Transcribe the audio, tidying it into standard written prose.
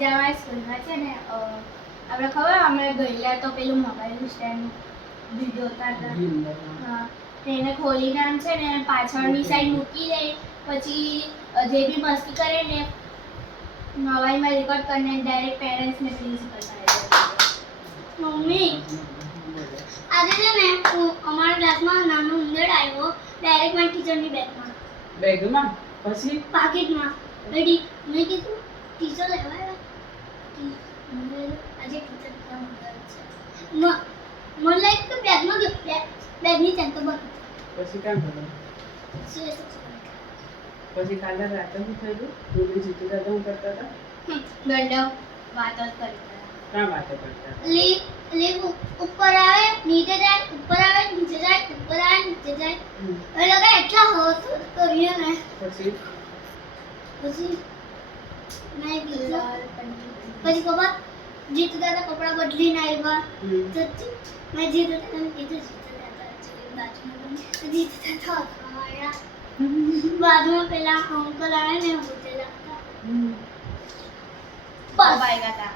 આજે અમારી સ્કૂલમાં છે ને આપણે ખબર અમે ગયેલા તો પેલું મોબાઈલ સ્ટેન્ડ વિડીયો ઉતારતા હા તેને ખોલીને આમ છે ને પાછળની સાઈડ મૂકી દે પછી જે બી મસ્તી કરે ને મોબાઈલમાં રેકોર્ડ કરીને ડાયરેક્ટ પેરેન્ટ્સને પ્રિન્સિપલ પાસે મમ્મી આજે છે ને અમારા ક્લાસમાં નાનો ઉંદર આવ્યો ડાયરેક્ટ મારી ટીચરની બેગમાં પછી પાકીટમાં મેં કીધું ટીચર લેવાય આજે ટીચર કામ કરે છે મને લાગે કે બેગની ચેન તો બંધ પછી કામ કર્યું પછી કાલે રાતે શું થયું બોલી જીતી દાદા હું કરતા હતા ગંડો વાતો જ કરતા ક્યાં વાતો કરતા લીફ ઉપર આવે નીચે જાય ઉપર આવે નીચે જાય ઉપર આવે નીચે જાય એ લોકો એટલા હસ કરીએ ને પછી મેં કીધું પછી ખબર જીતુ દાદા કપડાં બદલીને આવ્યા તો મેં જીતુ દાદાને કીધું જીતુ દાદા બાજુમાં જીતુ દાદા આવ્યા બાજુમાં પેલા અંકલ આવે ને હોટેલ હતા બાય હતા